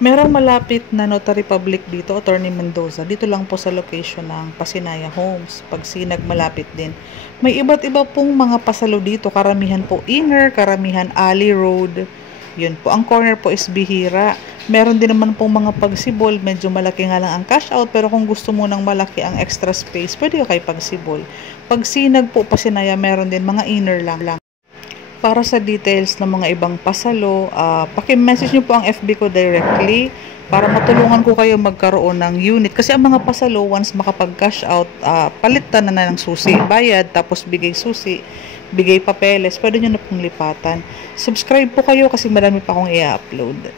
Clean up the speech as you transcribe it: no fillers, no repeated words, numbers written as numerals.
Merong malapit na notary public dito, Attorney Mendoza. Dito lang po sa location ng Pasinaya Homes. Pagsinag malapit din. May iba't iba pong mga pasalo dito. Karamihan po inner, karamihan alley road. Yun po. Ang corner po is bihira. Meron din naman pong mga pagsibol. Medyo malaki nga lang ang cash out. Pero kung gusto mo ng malaki ang extra space, pwede ka kay pagsibol. Pagsinag po Pasinaya, meron din mga inner lang. Para sa details ng mga ibang pasalo, paki-message nyo po ang FB ko directly para matulungan ko kayo magkaroon ng unit. Kasi ang mga pasalo, once makapag-cash out, palitan na ng susi. Bayad, tapos bigay susi, bigay papeles, pwede nyo na pong lipatan. Subscribe po kayo kasi marami pa akong i-upload.